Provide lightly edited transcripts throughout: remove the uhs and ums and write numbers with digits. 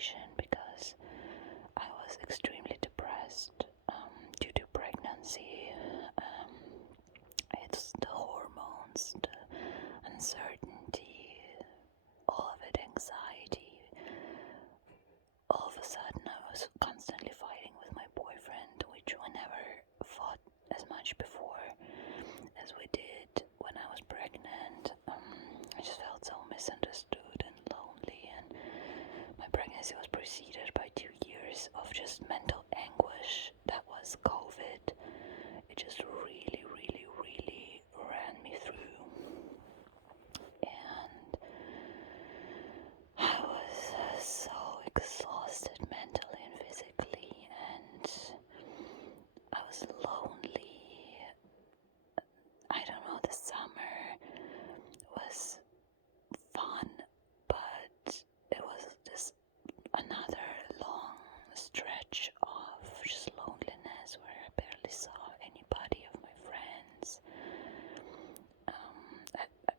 situation because I was extremely depressed due to pregnancy. It's the hormones, the uncertainty, all of it, anxiety. All of a sudden I was constantly fighting with my boyfriend, which we never fought as much before as we did when I was pregnant. I just felt so misunderstood and lonely, and my pregnancy was preceded by 2 years of just mental anguish that was COVID. It just really, really, really ran me through, and I was so exhausted mentally and physically, and I was lonely. I don't know, the summer was fun, but it was this another long stretch of just loneliness where I barely saw anybody of my friends.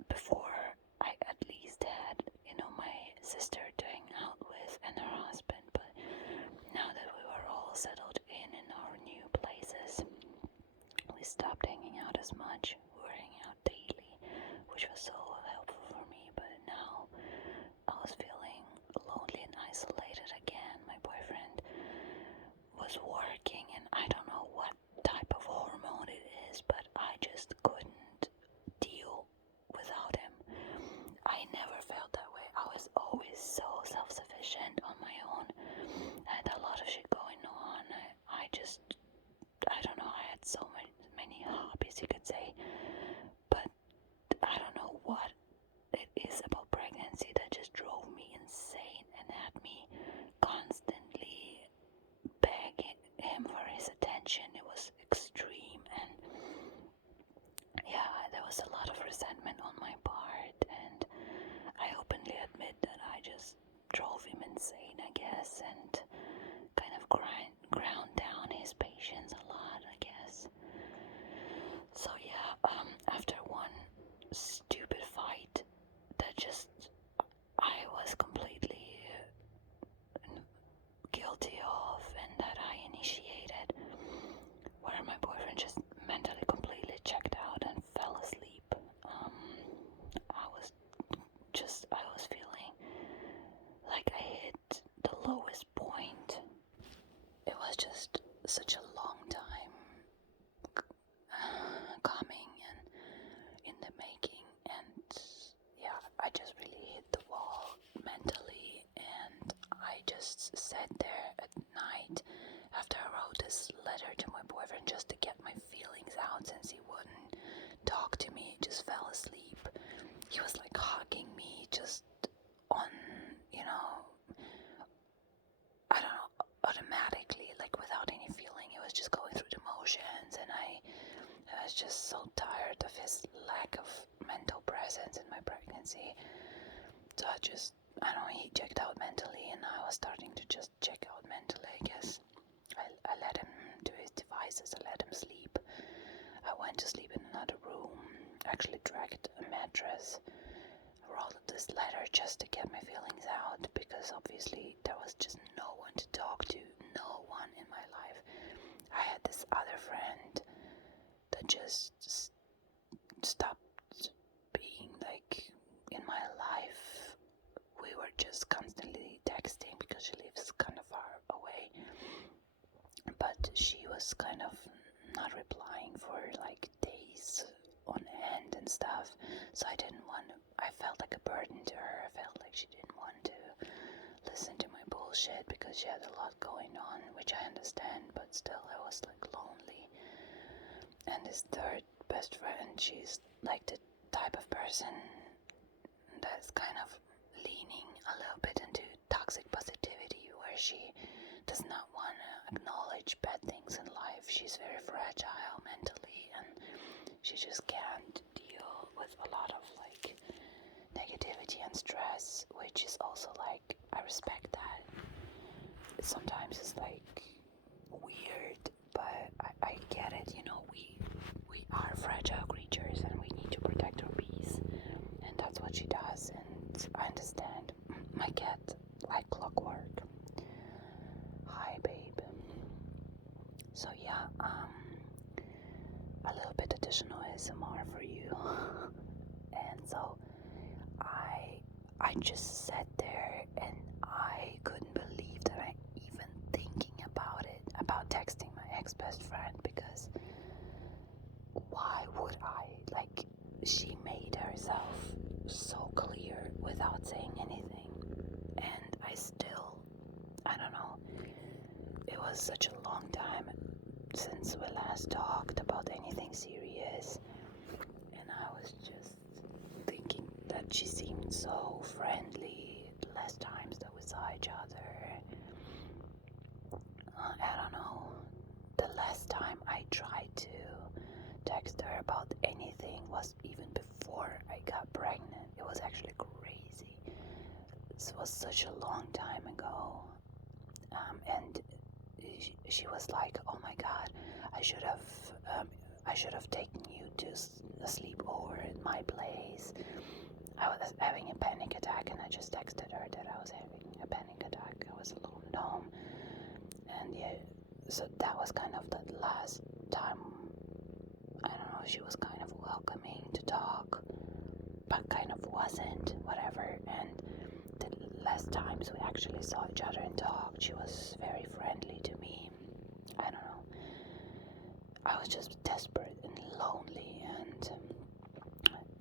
Before, I at least had, my sister to hang out with and her husband, but now that we were all settled in our new places, we stopped hanging out as much. We were hanging out daily, which was so helpful for me, but now I was feeling lonely and isolated again. My boyfriend was working, and I don't know what type of hormone it is, but I just couldn't deal without him. I never felt that way. I was always so self-sufficient on my own. I had a lot of shit going on. I don't know, I had so many hobbies, you could say, but I don't know what it is about pregnancy that just drove me insane and had me constantly begging him for his attention. It was extreme, and yeah, there was a lot of resentment on my part, and I openly admit that I just drove him insane, I guess, and kind of ground down his patience a lot, I guess. So yeah, after one stupid fight that just I was completely guilty of and that I initiated, where my boyfriend just mentally completely checked out and fell asleep. I was feeling like I hit the lowest point. It was just such a long time coming and in the making, and yeah, I just really hit the wall mentally, and I just sat there at night after I wrote this letter to my boyfriend just to get my feelings out, since he wouldn't talk to me, he just fell asleep. He was like hugging me just on, I don't know, automatically, like without any feeling. He was just going through the motions, and I was just so tired of his lack of mental presence in my pregnancy. So I don't know, he checked out mentally, and I was starting to just check out mentally, I guess. I let him do his devices, I let him sleep. I went to sleep in another room, actually dragged a mattress, wrote this letter just to get my feelings out, because obviously there was just no one to talk to, no one in my life. I had this other friend that just stopped being like in my life. We were just constantly texting because she lives kind of far away, but she was kind of not replying for like days on end and stuff, so I felt like a burden to her. I felt like she didn't want to listen to my bullshit because she had a lot going on, which I understand, but still I was like lonely. And this third best friend, she's like the type of person that's kind of leaning a little bit into toxic positivity, where she does not want to acknowledge bad things in life. She's very fragile mentally, and she just can't deal with a lot of like negativity and stress, which is also like, I respect that. Sometimes it's like weird, but I get it, we are fragile creatures and we need to protect our peace, and that's what she does, and I understand. My cat, like clockwork, a little bit additional ASMR for you. And so I just sat there and I couldn't believe that I even thinking about it, about texting my ex-best friend, because why would I? Like, she made herself so clear without saying anything, and I don't know, it was such a long time since we last talked about anything serious, and I was just thinking that she seemed so friendly the last times that we saw each other. I don't know, the last time I tried to text her about anything was even before I got pregnant. It was actually crazy. This was such a long time ago. And she was like, "Oh my God, I should have taken you to a sleepover at my place." I was having a panic attack, and I just texted her that I was having a panic attack. I was alone at home, and yeah, so that was kind of the last time. I don't know. She was kind of welcoming to talk, but kind of wasn't. Whatever. And the last times we actually saw each other and talked, she was very friendly to me. I don't know. I was just desperate and lonely, and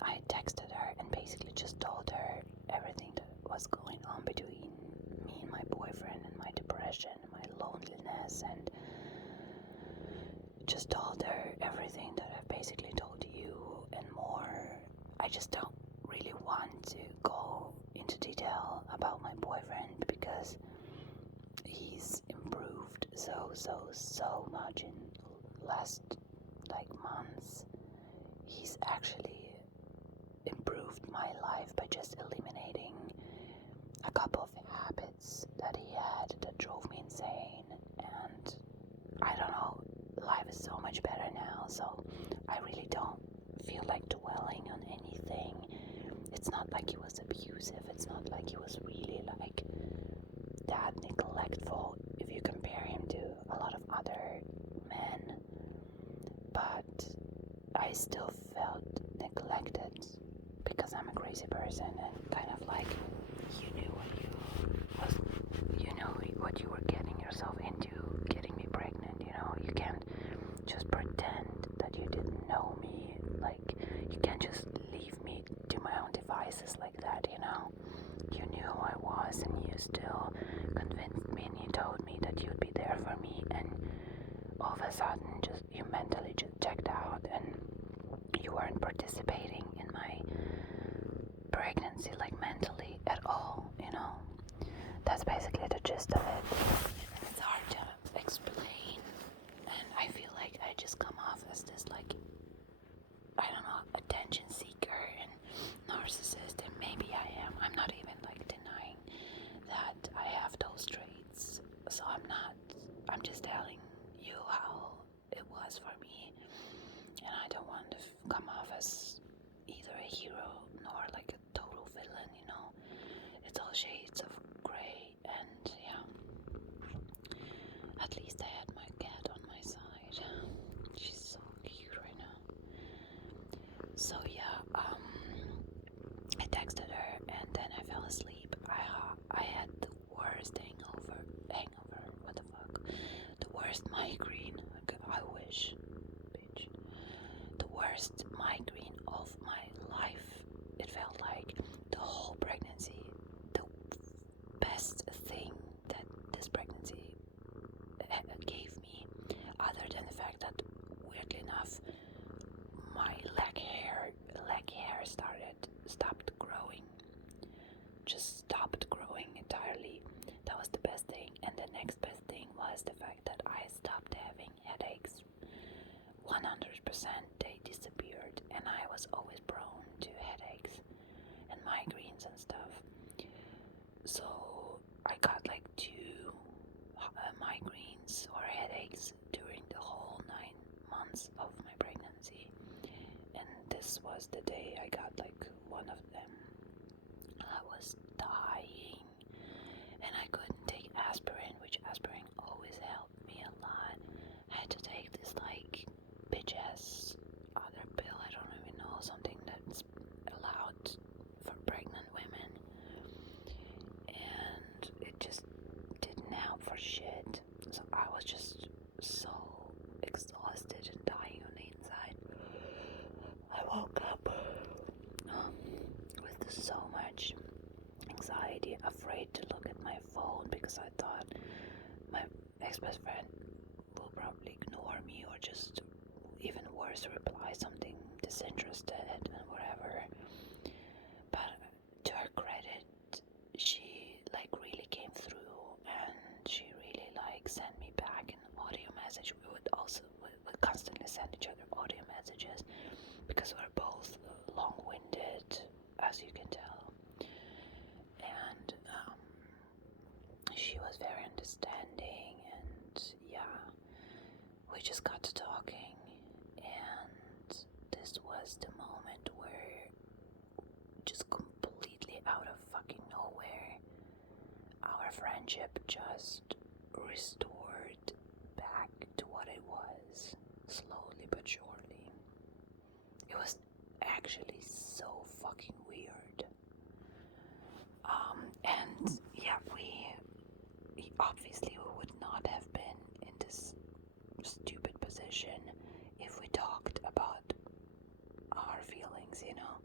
I texted her and basically just told her everything that was going on between me and my boyfriend, and my depression and my loneliness, and just told her everything that I've basically told you and more. I just don't really want to go into detail about my boyfriend because he's improved so much in last months. He's actually improved my life by just eliminating a couple of habits that he had that drove me insane, and I don't know, life is so much better now, so I really don't feel like dwelling on anything. It's not like he was abusive, it's not like he was really like that neglectful if you compare him to a lot of other men, but I still felt neglected because I'm a crazy person, and kind of like you knew what you were getting yourself into, getting me pregnant. You can't just pretend that you didn't know me. Like, you can't just leave me to my own devices like that. You knew who I was, and you still convinced me, and you told me that you'd be there for me, and all of a sudden you mentally just checked out, and you weren't participating in my pregnancy, like mentally at all. That's basically the gist of it. It's hard to explain, and I feel like I just come off as this, like, I don't know, attention seeker and narcissist, and maybe I am. I'm not even like denying that I have those traits, so I'm not. I'm just telling you how it was for me, and I don't want to come off as either a hero nor like a total villain. It's all shades of gray, and yeah. At least I had my cat on my side. She's so cute right now. So yeah, I texted her, and then I fell asleep. I had the worst hangover. What the fuck? The worst migraine. I wish, bitch. The worst migraine of my life. It felt like the whole pregnancy, the best thing that this pregnancy gave me, other than the fact that, weirdly enough, my leg hair stopped growing. Just stopped growing entirely. That was the best thing. And the next best thing was the fact that I stopped having headaches. 100% they disappeared, and I was always prone to headaches and migraines and stuff. So I got like 2 migraines or headaches during the whole 9 months of my pregnancy, and this was the day I got like one of them. I was dying, and I couldn't take aspirin, which aspirin always helped me a lot. I had to take this ex-best friend will probably ignore me or just even worse reply something disinterested and whatever. But to her credit, she like really came through and she really like sent me back an audio message. We would constantly send each other audio messages because we're both long-winded, as you can tell. And she was very understanding, and yeah, we just got to talking, and this was the moment where, just completely out of fucking nowhere, our friendship just restored back to what it was, slowly but surely. It was actually so fucking weird. And yeah, we obviously we would not have been in this stupid position if we talked about our feelings, you know.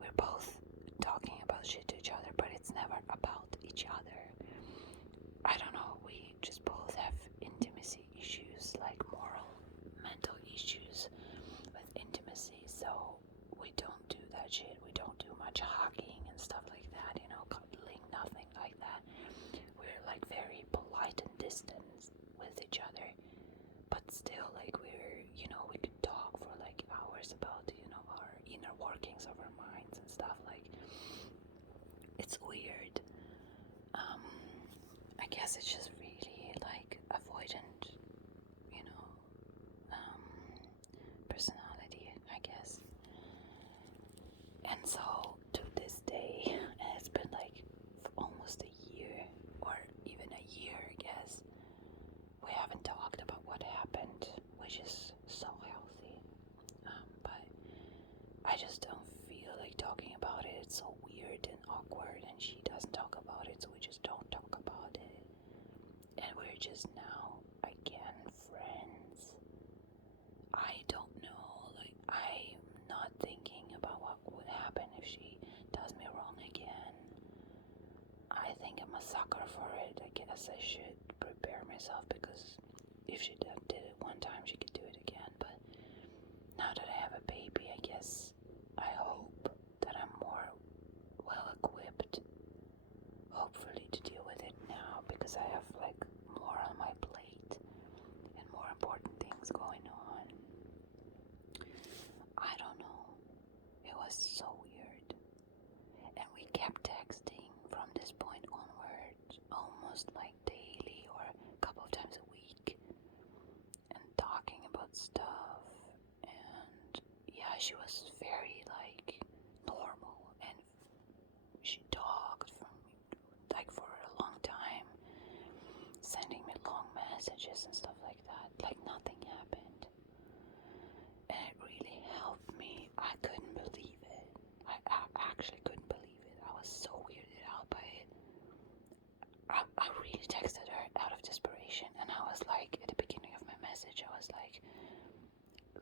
We're both talking about shit to each other, but it's never about each other. I don't know, we just both have intimacy issues, like moral, mental issues with intimacy, so we don't do that shit. We don't do much hugging and stuff like that, you know, cuddling, nothing like that. We're like very polite and distant with each other, but still, like, we're, you know, we could talk for like hours about, you know, our inner workings of our minds and stuff. Like, it's weird. I guess it's just really like avoidant, you know, personality, I guess. And so to this day, and it's been like almost a year, or even a year, I guess, we haven't talked about what happened, which is so healthy. But I just don't feel like talking about it. It's so weird and awkward, and she doesn't talk about it, so we just don't talk about it. And we're just now, again, friends. I don't know, like, I'm not thinking about what would happen if she does me wrong again. I think I'm a sucker for it. I guess I should prepare myself, because if she did it one time, she could do it again. But now that I have a baby, I guess I hope that I'm more well equipped, hopefully, to deal with it now, because I have like more on my plate and more important things going on. I don't know. It was so weird. And we kept texting from this point onward, almost like daily or a couple of times a week, and talking about stuff. And yeah, she was very like normal, and she talked for a long time, sending me long messages and stuff like that, like nothing happened. And it really helped me. I couldn't believe it. I actually couldn't believe it. I was so weirded out by it. I really texted her out of desperation, and I was like, at the beginning of my message, I was like,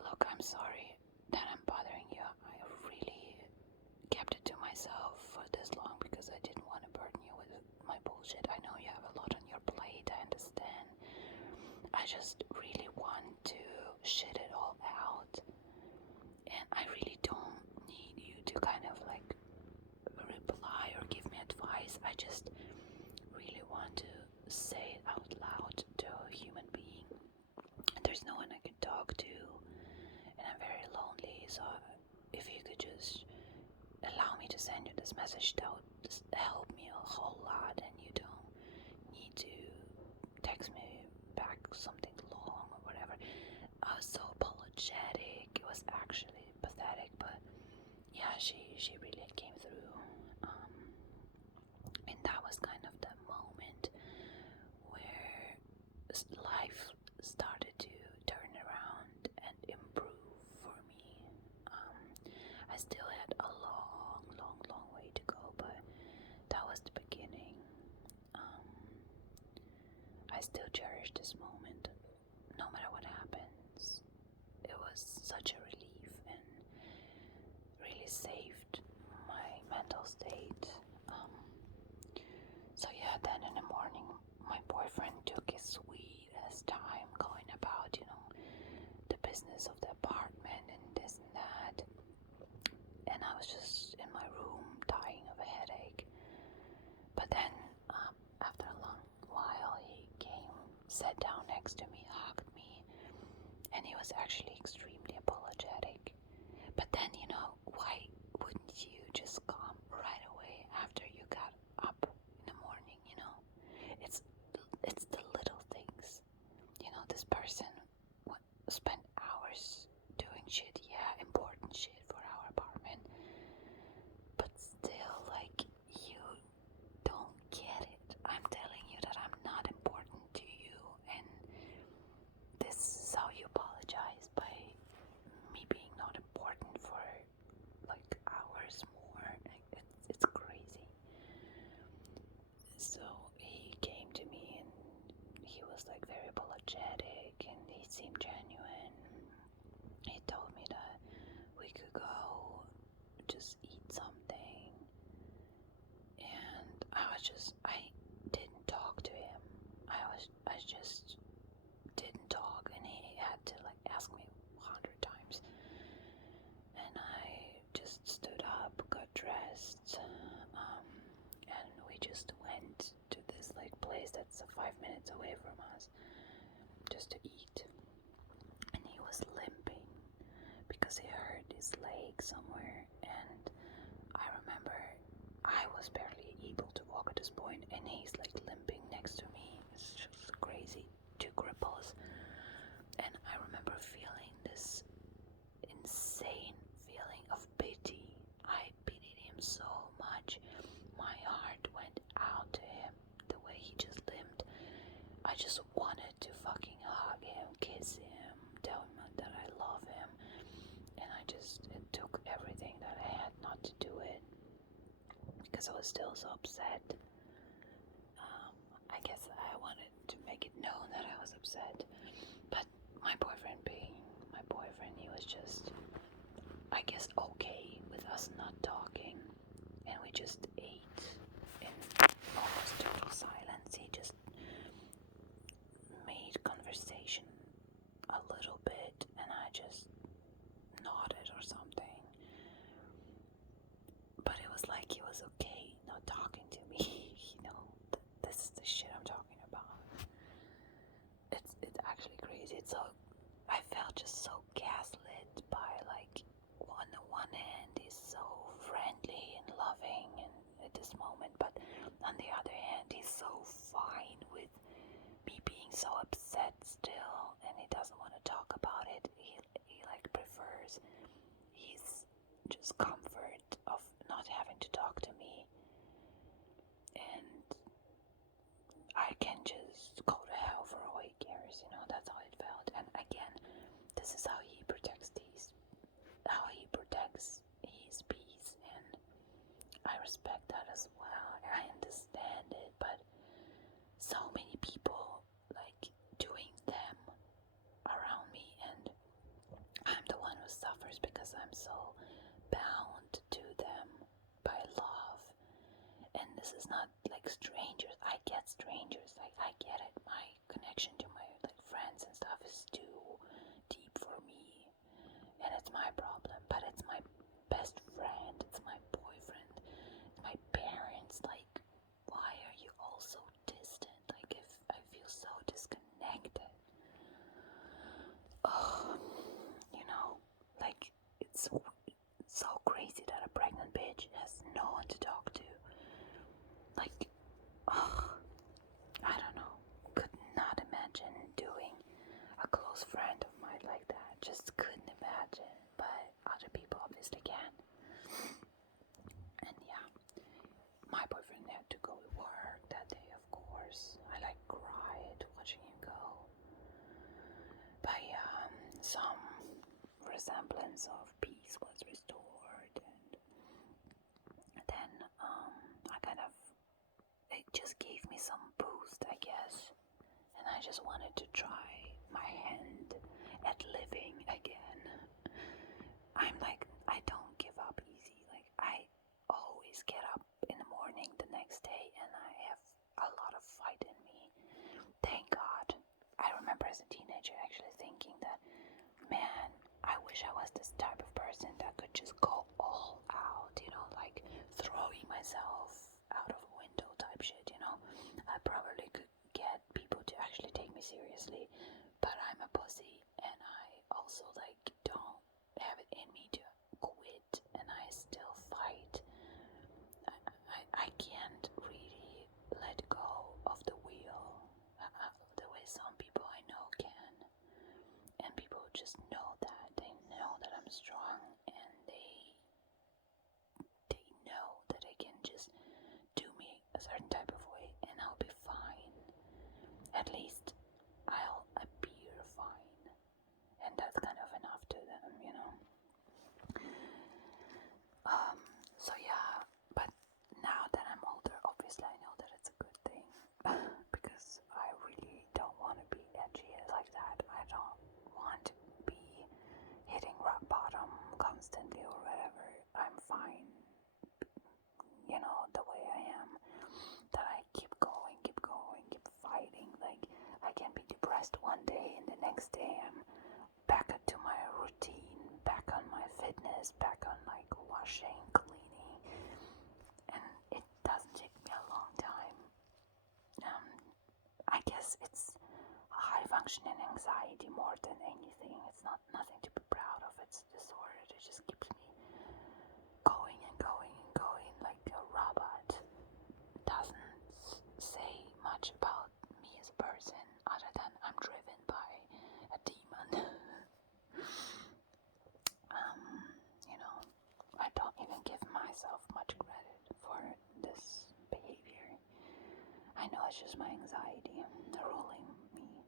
look, I'm sorry that I'm bothering you. I really kept it to myself for this long because I didn't want to burden you with my bullshit. I know you have a lot on your plate, I understand. I just really want to shit it all out, and I really don't need you to kind of like reply or give me advice. I just really want to say it out loud to a human being. And there's no one I can talk to, and I'm very lonely, so if you could just allow me to send you this message, that would just help me a whole lot, and you don't need to text me back something long or whatever. I was so apologetic. It was actually pathetic, but yeah, she really came through. And that was kind of the moment where life started to turn around and improve for me. I still had a long way to go, but that was the beginning. I still cherish this moment, no matter what happens. It was such a relief and really saved my mental state. So yeah, then in the morning, my boyfriend took his sweet sat down next to me, hugged me, and he was actually extremely apologetic. But then, why wouldn't you just come right away after you got up in the morning, It's the little things. This person spent hours doing shit, important shit for our apartment, but still, you don't get it. I'm telling you that I'm not important to you, and this is how you apologize, by me being not important for hours more. It's crazy. So he came to me and he was very apologetic, and he seemed genuine. He told me that we could go just eat something, and I didn't talk to him. I just didn't talk, and he had to ask me 100 times. And I just stood up, got dressed, and we just went to this place that's 5 minutes away from us, just to eat. And he was limping because he hurt his leg somewhere, and I remember I was barely able to walk at this point, and he's limping next to me. It's just crazy. 2 cripples. And I remember feeling this insane feeling of pity. I pitied him so much. My heart went out to him the way he just limped. I just wanted to fucking hug him, kiss him, tell him that I love him. And it took everything that I had not to do it, because I was still so upset. I guess I wanted to make it known that I was upset. But my boyfriend, being my boyfriend, he was just, I guess, okay with us not talking. And we just ate in almost total silence. He just made conversation a little bit, and I just nodded or something. But it was like he was okay not talking to me. This is the shit I'm talking about. It's actually crazy. I felt just so gaslit by on the one hand he's so friendly and loving and at this moment, but on the other hand he's so fine with me being so upset still, and he doesn't want to talk about it. He prefers his just comfort of not having to talk to me, and I can just go to hell for all he cares. That's how it felt. And again, this is how he protects his peace, and I respect that as well. I understand it, but so many people doing them around me, and I'm the one who suffers because I'm so bound to them by love. And this is not strangers. I get strangers. I get it. My connection to my friends and stuff is too deep for me, and it's my problem. But it's my best friend. It's my boyfriend. It's my parents. Why are you all so distant? If I feel so disconnected. Oh, it's so crazy that a pregnant bitch has no one to talk to. I don't know. Could not imagine doing a close friend of mine like that. Just couldn't imagine. But other people obviously can. And yeah, my boyfriend had to go to work that day, of course. I cried watching him go. But yeah, some resemblance of peace was restored, and then I kind of, it just gave me some boost, I guess, and I just wanted to try my hand at living again. I don't give up easy. I always get up in the morning the next day, and I have a lot of fight in me. Thank God. I remember as a teenager actually thinking that, man, I wish I was this type of person that could just go all out, throwing myself out of a window type shit, I probably could get people to actually take me seriously, but I'm a pussy, and I also like don't have it in me to quit, and I still fight. I can't really let go of the wheel the way some people I know can, and people just know that. They know that I'm strong, and they know that they can just do me a certain type of way, and I'll be fine. At least I'll appear fine, and that's kind of enough to them, you know. So yeah, but now that I'm older, obviously I know that it's a good thing because I really don't want to be edgy like that. I don't want to be hitting rock bottom constantly or whatever. I'm fine, you know, the way I am. That I keep going, keep fighting. Like, I can be depressed one day and the next day I'm back to my routine, back on my fitness, back on like washing, cleaning, and it doesn't take me a long time. I guess it's high functioning anxiety more than anything. It's not nothing to be proud of. It's a disorder that just keeps me going and going and going like a robot. Doesn't say much about me as a person other than I'm driven by a demon. You know, I don't even give myself much credit for this behavior. I know it's just my anxiety ruling me.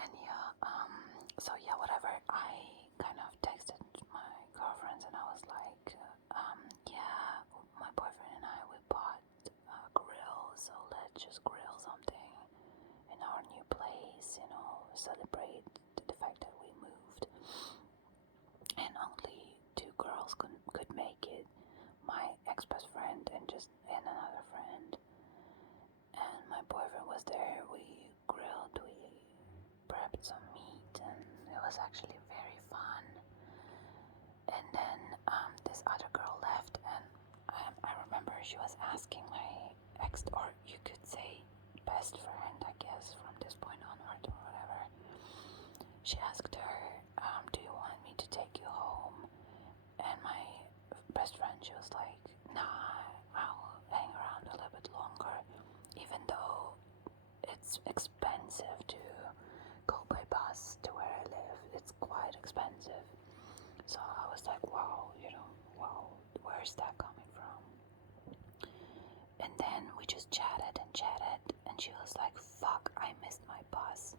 And yeah, so yeah, whatever. I kind of texted my girlfriends and I was like, yeah, my boyfriend and I, we bought a grill, so let's just grill something in our new place, you know, celebrate the fact that we moved. And only two girls could make it, my ex-best friend and another friend. And my boyfriend was there. We grilled, we prepped some meat, and it was actually very fun. And then this other girl left, and I remember she was asking my ex, or you could say best friend, I guess, from this point onward or whatever. She asked her, do you want me to take you home? And my best friend, she was like, nah, I'll hang around a little bit longer, even though it's expensive to go by bus to where I live. It's quite expensive. So I was like, wow, you know, wow, where's that coming from? And then we just chatted, and she was like, fuck, I missed my bus.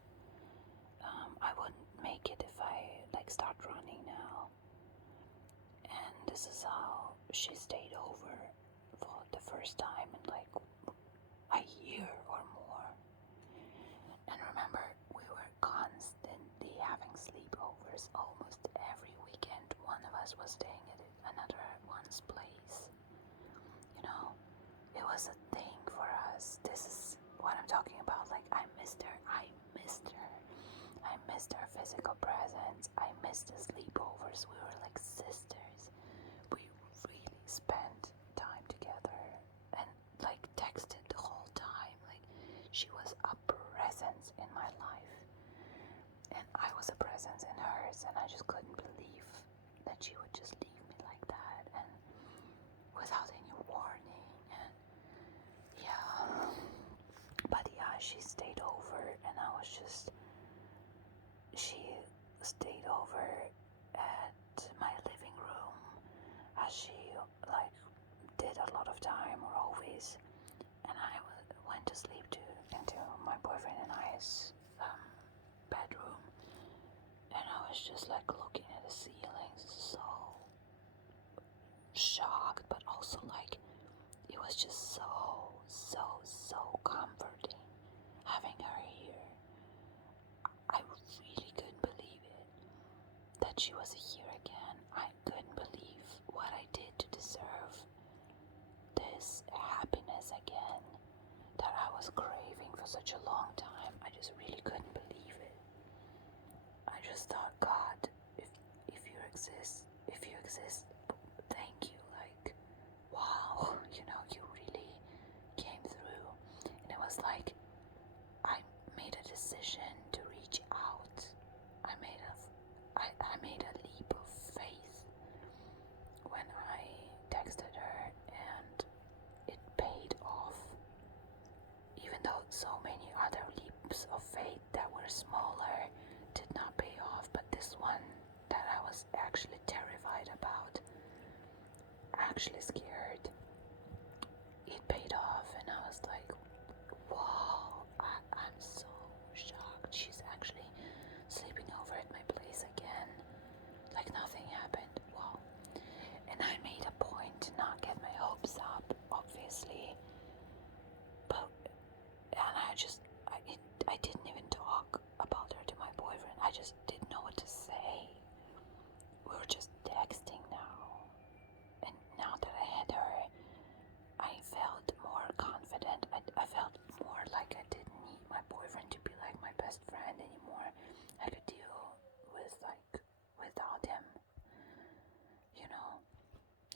I wouldn't make it if I like start running now. And this is how she stayed over for the first time in like a year or more. And remember, we were constantly having sleepovers almost every weekend. One of us was staying at another one's place. You know, it was a thing for us. This is what I'm talking about. Like, I missed her. I missed her physical presence. I missed the sleepovers. We were like sisters. We really spent time together and like texted the whole time. Like, she was a presence in my life, and I was a presence in hers, and I just couldn't believe that she would just leave me like that and without any warning. And yeah, but yeah, she stayed over, and she stayed over at my living room, as she like did a lot of time, or always. And I went to sleep into my boyfriend and I's bedroom, and I was just like looking at the ceiling, so shocked, but also like it was just so comforting having her here. I really couldn't believe it that she was here again. I couldn't believe what I did to deserve this happiness again that I was craving for such a long time. I just really couldn't believe it. I just thought, God, if you exist, thank you. Like, wow, you know, you really came through. And it was like actually scared. It paid off, and I was like, wow, I'm so shocked. She's actually sleeping over at my place again, like nothing happened. Wow. And I made a point to not get my hopes up, obviously, but I didn't even talk about her to my boyfriend. I just didn't know what to say. We were just texting now, and now that I had her, I felt more confident. I felt more like I didn't need my boyfriend to be like my best friend anymore. I could deal with without him,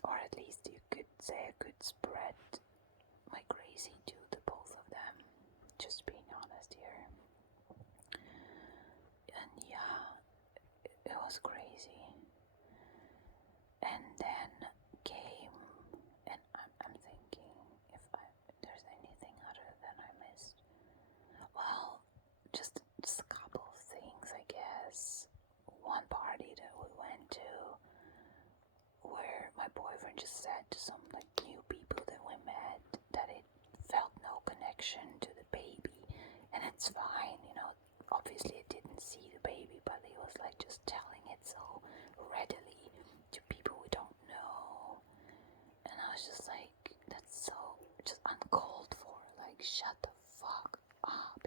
or at least you could say I could spread my crazy to the both of them. Just being honest here. And yeah, it was crazy. And then came, and I'm thinking if there's anything other than I missed. Well, just a couple of things, I guess. One party that we went to, where my boyfriend just said to some new people that we met that it felt no connection to the baby, and it's fine, obviously I didn't see the baby, but he was just telling it so readily to people we don't know, and I was just like, that's so just uncalled for, shut the fuck up,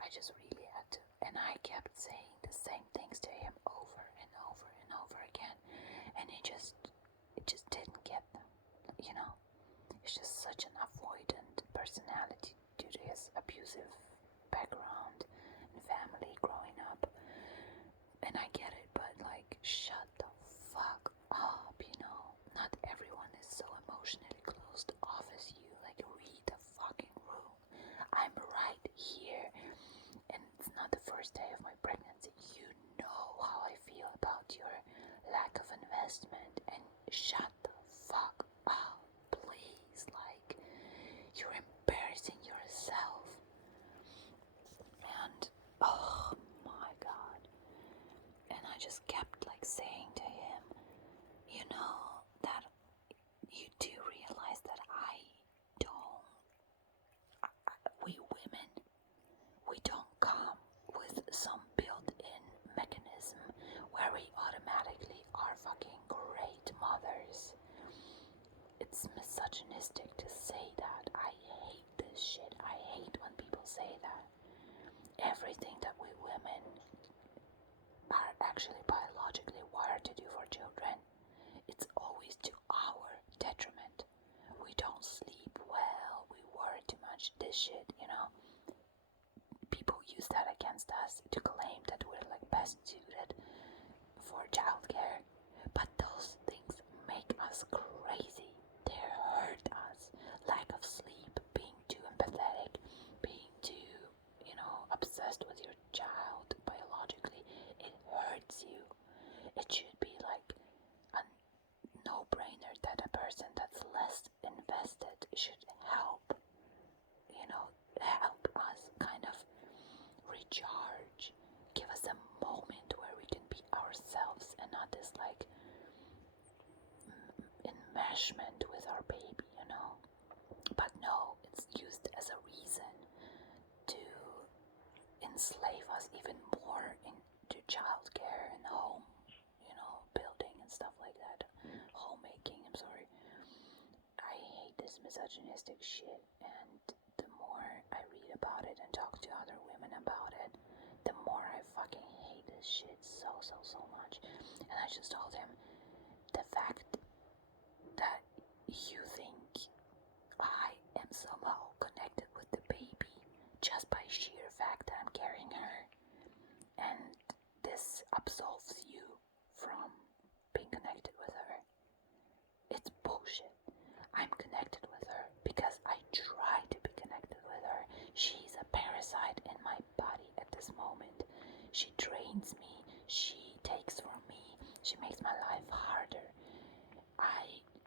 I just really had to, and I kept saying the same things to him over and over and over again, and it just didn't get them, It's just such an avoidant personality due to his abusive background and family growing up, and I get it, but shut the fuck up, Not everyone is so emotionally closed off as you. Read the fucking room. I'm right here, and it's not the first day of my pregnancy. You know how I feel about your lack of investment, and shut the fuck up, please. You're embarrassing yourself. And oh my god. And I just kept saying to him, that you do realize that we women, we don't come with some built-in mechanism where we automatically are fucking great mothers. It's misogynistic to say that. I hate this shit. I hate when people say that. Everything that we women are actually biologically wired to do for children, it's always to our detriment. We don't sleep well, we worry too much, this shit, People use that against us to claim that we're best suited for childcare, but those things make us crazy. They hurt us. Lack of sleep, being too empathetic, being too, obsessed with your child biologically, it hurts you. It should be a no-brainer that a person that's less invested should help, help us kind of recharge, give us a moment where we can be ourselves and not this enmeshment with our baby, But no, it's used as a reason to enslave us even more into childcare and home, building and stuff like that. Homemaking, I'm sorry. I hate this misogynistic shit, and the more I read about it and talk to other women about it, the more I fucking hate this shit so much. And I just told him, the fact that you think I am somehow connected with the baby just by sheer fact that I'm carrying her, and this absolves you from being connected with her. It's bullshit. I'm connected with her because I try to be connected with her. She's a parasite in my body at this moment. She drains me. She takes from me. She makes my life harder.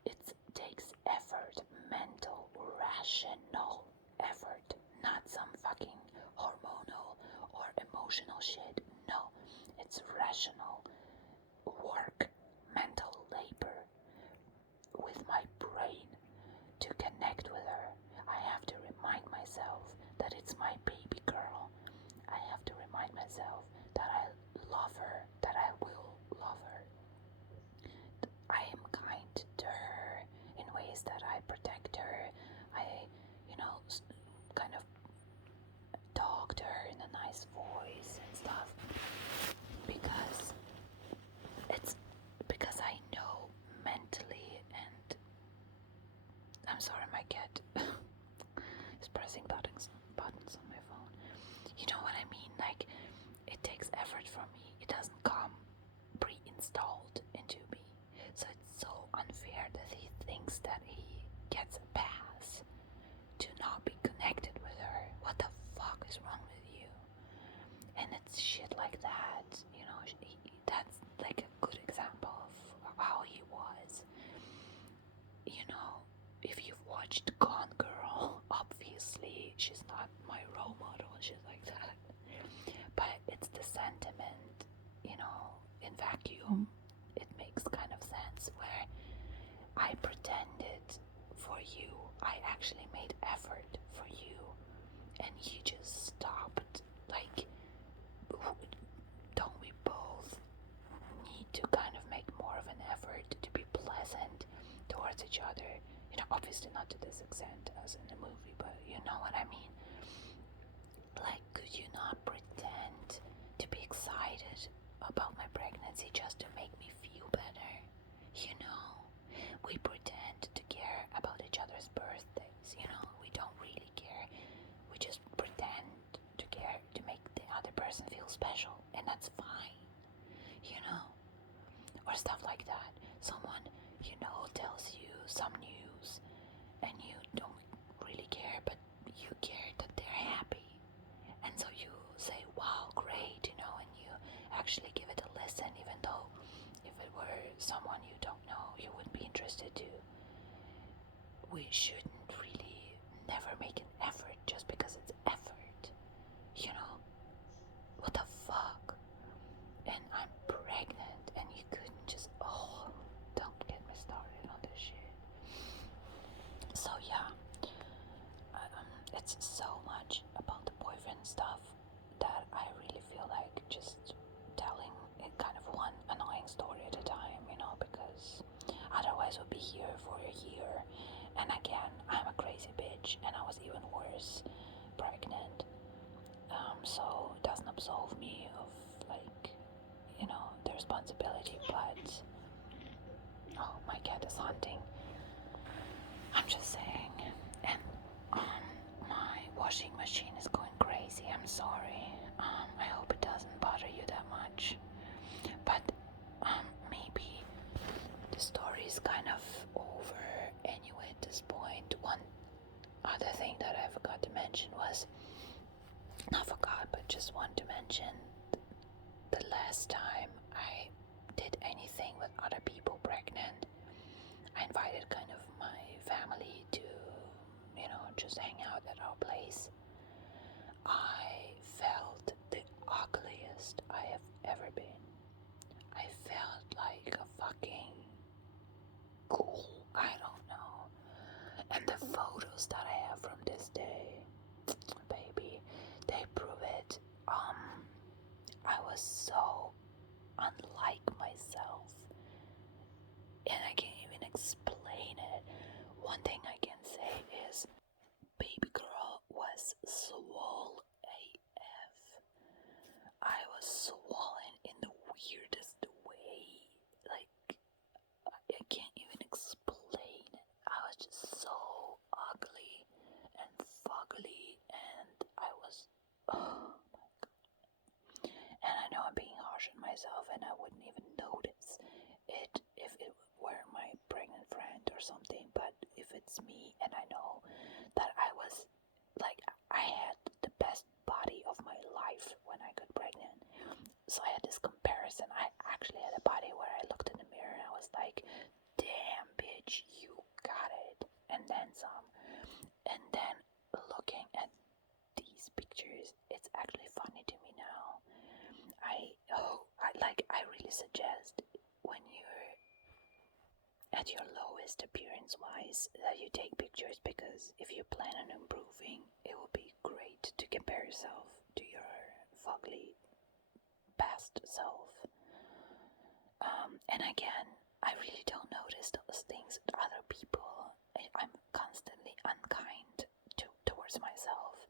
It takes effort, mental, rational effort, not some fucking hormonal or emotional shit. No, it's rational work, mental labor with cat is pressing buttons on my phone. You know what I mean? Like, it takes effort from me. It doesn't come pre-installed into me. So it's so unfair that he thinks that he gets a pass to not be connected with her. What the fuck is wrong with you? And it's shit like that, you know. That's like a good example of how he was. You know, if you've watched Gone Girl, obviously she's not my role model and shit like that. But it's the sentiment, you know, in vacuum, it makes kind of sense where I pretended for you, I actually made effort for you, and you just stopped. Like, don't we both need to kind of make more of an effort to be pleasant towards each other? You know, obviously not to this extent as in the movie, but you know what I mean. Like, could you not pretend to be excited about my pregnancy just to make me feel better? You know, we pretend to care about each other's birthdays, you know, we don't really care. We just pretend to care to make the other person feel special, and that's fine, you know? Or stuff like that. Someone, you know, tells you some news and you don't really care, but you care that they're happy. And so you say, wow, great, you know, and you actually give it a listen, even though if it were someone you don't know, you wouldn't be interested to. We shouldn't really never make an effort just because it's effort, you know? What the fuck? And I'm pregnant and you couldn't just, don't get me started on this shit. So yeah, it's so much about the boyfriend stuff that I really feel like just telling it kind of one annoying story at a time, you know, because otherwise we'll be here for a year. And again, I'm a crazy bitch, and I was even worse pregnant. So it doesn't absolve me of, like, you know, the responsibility, but my cat is hunting. I'm just saying. And my washing machine is going crazy. I'm sorry. I hope it doesn't bother you that much. But maybe the story is kind of over anyway at this point. One other thing that I forgot to mention was, not forgot, but just want to mention, the last time I did anything with other people pregnant, I invited kind of my family to, you know, just hang out at our place. I felt the ugliest I have ever been. I felt like a fucking ghoul. I don't know. And the photos that I have from this day, baby, they prove it. I was so unlike myself, and I can't even explain it. One thing I can say is, baby girl was swole AF. I was swollen in the weirdest way. Like, I can't even explain it. I was just so ugly and fugly, and I was, oh my god. And I know I'm being harsh on myself, and I wouldn't even notice it if it were my pregnant friend or something, but if it's me, and I know that I was, like, I had the best body of my life when I got pregnant. So I had this comparison. I actually had a body where I looked in the mirror and I was like, damn bitch, you got it, and then some. And then looking at these pictures, it's actually funny to me now. I really suggest, when you're at your lowest appearance wise, that you take pictures, because if you plan on improving, it will be great to compare yourself to your fugly past self. And again, I really don't notice those things with other people. I'm constantly unkind towards myself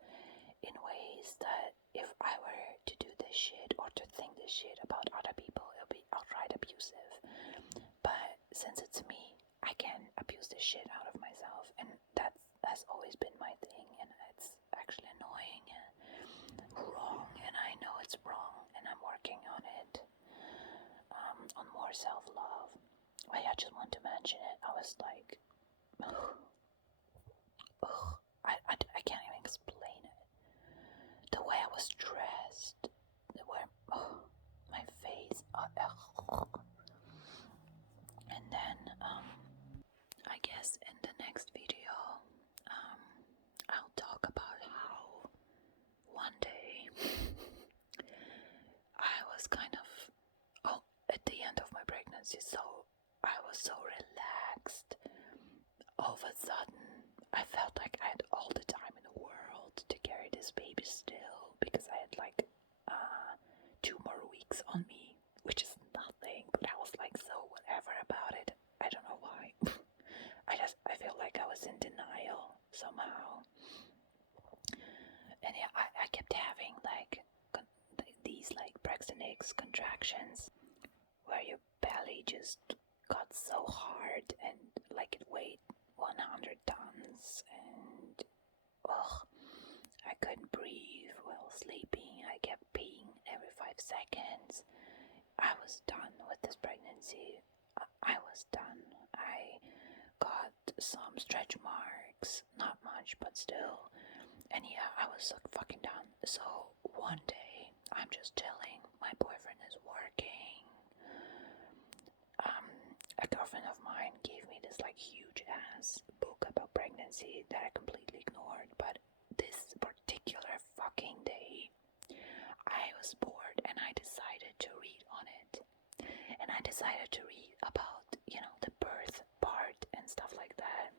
in ways that if I were to do this shit or to think this shit about other people, it'll be outright abusive. But since it's me, I can abuse the shit out of myself, and that's always been my thing, and it's actually annoying and wrong, and I know it's wrong, and I'm working on it, on more self-love. But yeah, I just want to mention it. I was like, ugh, I can't even explain it. The way I was dressed, the way, my face, and then, I guess in the next video, I'll talk about how one day I was kind of, at the end of my pregnancy, so I was so relaxed. All of a sudden, I felt like I had all the time in the world to carry this baby still, because I had like 2 more weeks on me, which is nothing, but I was like so whatever about it. I don't know why. I feel like I was in denial somehow. And yeah, I kept having like these like Braxton Hicks contractions where your belly just got so hard and like it weighed 100 tons, and I couldn't breathe while sleeping. I kept peeing every 5 seconds. I was done with this pregnancy. I was done. I got some stretch marks, not much, but still. And yeah, I was so fucking done. So one day, I'm just chilling. My boyfriend is working. A girlfriend of mine gave me this like huge ass book about pregnancy that I completely ignored. But this particular fucking day, I was bored and I decided to read on it. And I decided to read about, the birth part and stuff like that.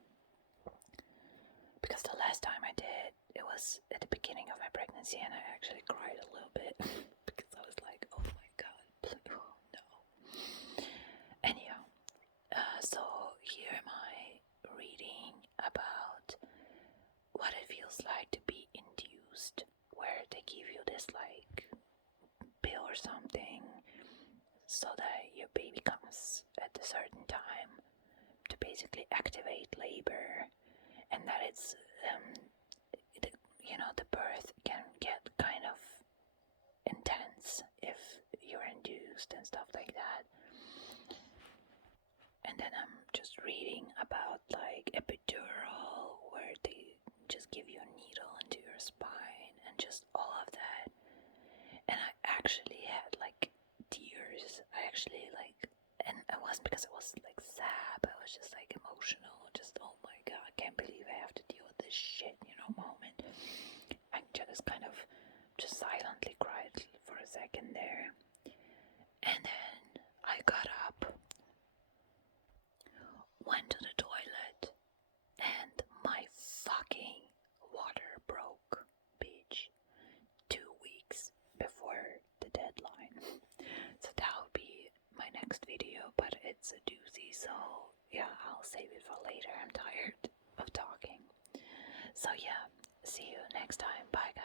Because the last time I did, it was at the beginning of my pregnancy, and I actually cried a little bit because I was like, oh my god, oh no. Anyhow, so here am I reading about what it feels like to be induced, where they give you this like pill or something so that your baby comes at a certain time to basically activate labor, and that it's the birth can get kind of intense if you're induced and stuff like that. And then I'm just reading about like epidural, where they just give you a needle into your spine and just all of that. And I actually had like tears. And it wasn't because it was like sad, but it was just like emotional. Just, oh my god, I can't believe I have to deal with this shit, moment. I just kind of just silently cried for a second there. And then I got up, went to the toilet, and my fucking water broke, bitch. 2 weeks before the deadline. So that will be my next video, but it's a doozy, so yeah, I'll save it for later. I'm tired of talking. So yeah, see you next time. Bye.